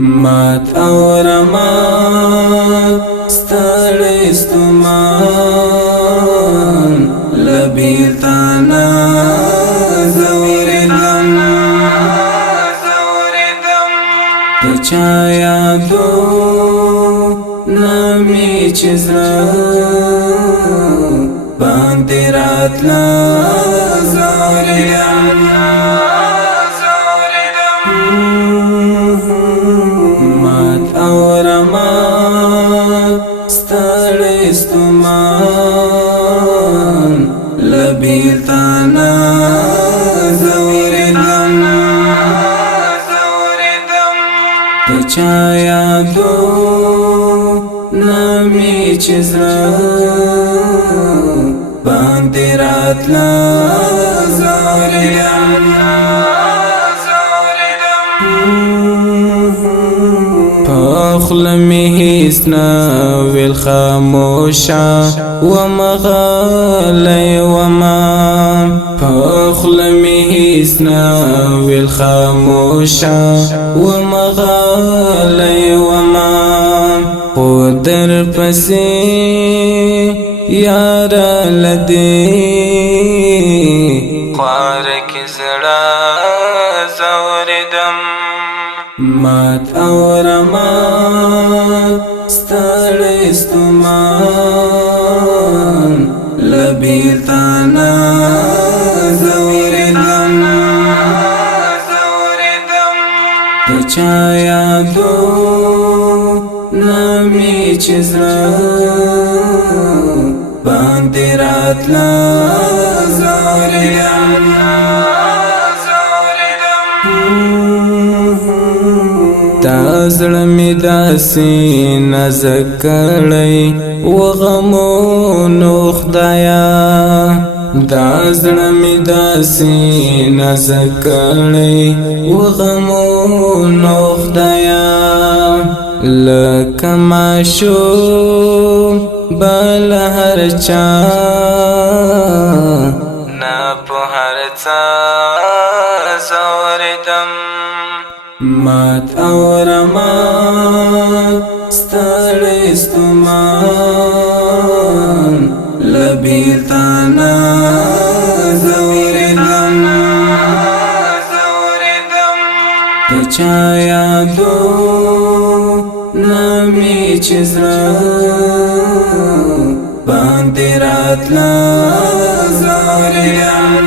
مات او رمان ستړی ستومان لبیلتانا زوریدم دچا یادو نامی چزرا باندې راتلا زوریدم مات او رمان ستړی ستومان لبیلتانا زوریدم دچا یادو نامی چزرا باندې راتلا زوریدم پخل می هیڅ ویل خاموشا ومغالی وما پخل می هیڅ ویل خاموشا ومغالی وما قدر پسی یار لدی خوار کی زړه زوریدم مات او رمان ستړی ستومان لبیلتانا زوریدم دچا یادو نامی چزرا باندې راتلا زوریدم دا زړه می داسې نازک کړی وغمونو خدایا دا زړه می داسې نازک کړی وغمونو خدایا لکه معشوق بل هر چا نه په هر څه زوریدم مات او رمان ستړی ستومان لبیلتانا زوریدم دچا یادو نامی چزرا باندې راتلا زوریدم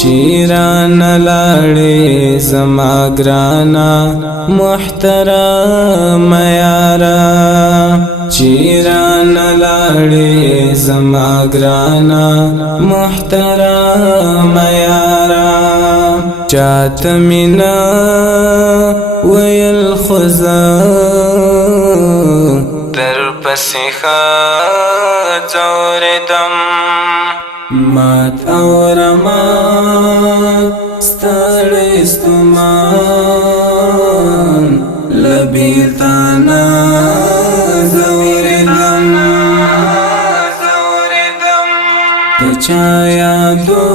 چیران لاړې زما ګرانا محترم یارا چیران لاړې زما ګرانا محترم یارا چات مینا ویل خزا در پسې زوریدم مات او رمان ستړی ستومان لبیلتانا زوریدم دچا یادو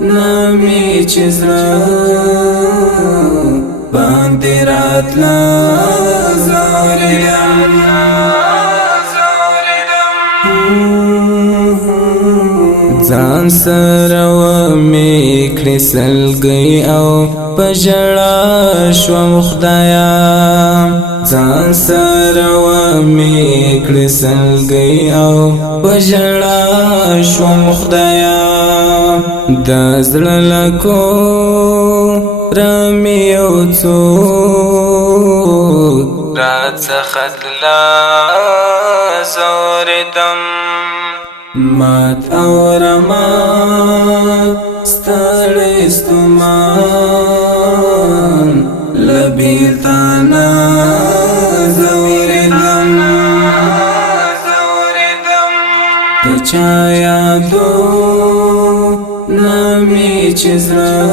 نامی چزرا باندې راتلا زوریدم ځان سره ومې کړې سلګۍ او په ژړا شوم خدایا ځان سره ومې کړې سلګۍ او په ژړا شوم خدایا د زړه له کوره مې یو څوک راڅخه تلا زوریدم مات او رمان ستړی ستومان لبیلتانا زوریدم دچا یادو نامی چزرا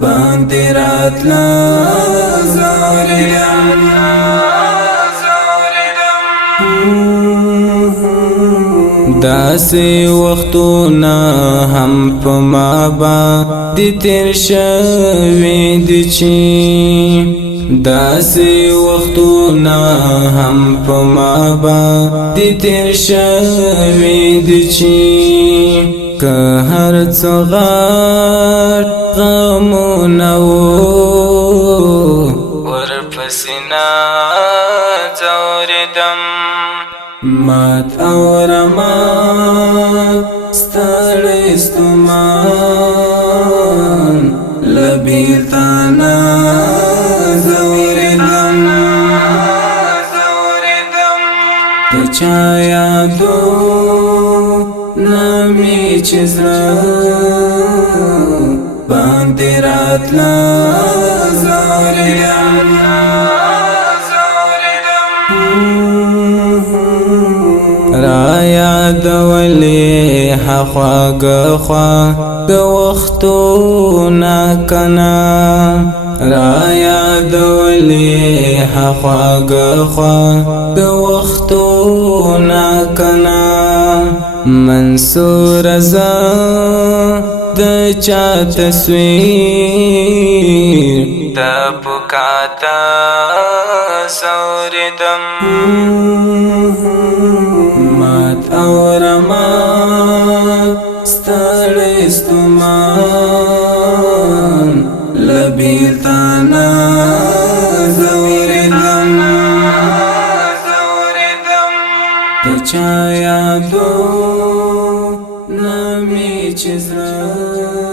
باندې راتلا زوریدم دا داسې وختونه هم په ما باندې تیر شوي دي چې داسې وختونه هم په ما باندې تیر شوي دي چې که هر څه غټ غمونه ورپسې ناځورېدم مات او رمات ستړی ستومان له بیلتانه ځورېدم د چا یادونه مې چې زړه باندې راتله ځورېدم را یادولې خواږه خواږه وختونه کنا را یادولې خواږه خواږه وختونه کنا منصور زه د چا تصویر د پکاته ځورېدم مات او رمات ستړی ستومان له بیلتانه ځورېدم د چا یادونه مې چې زړه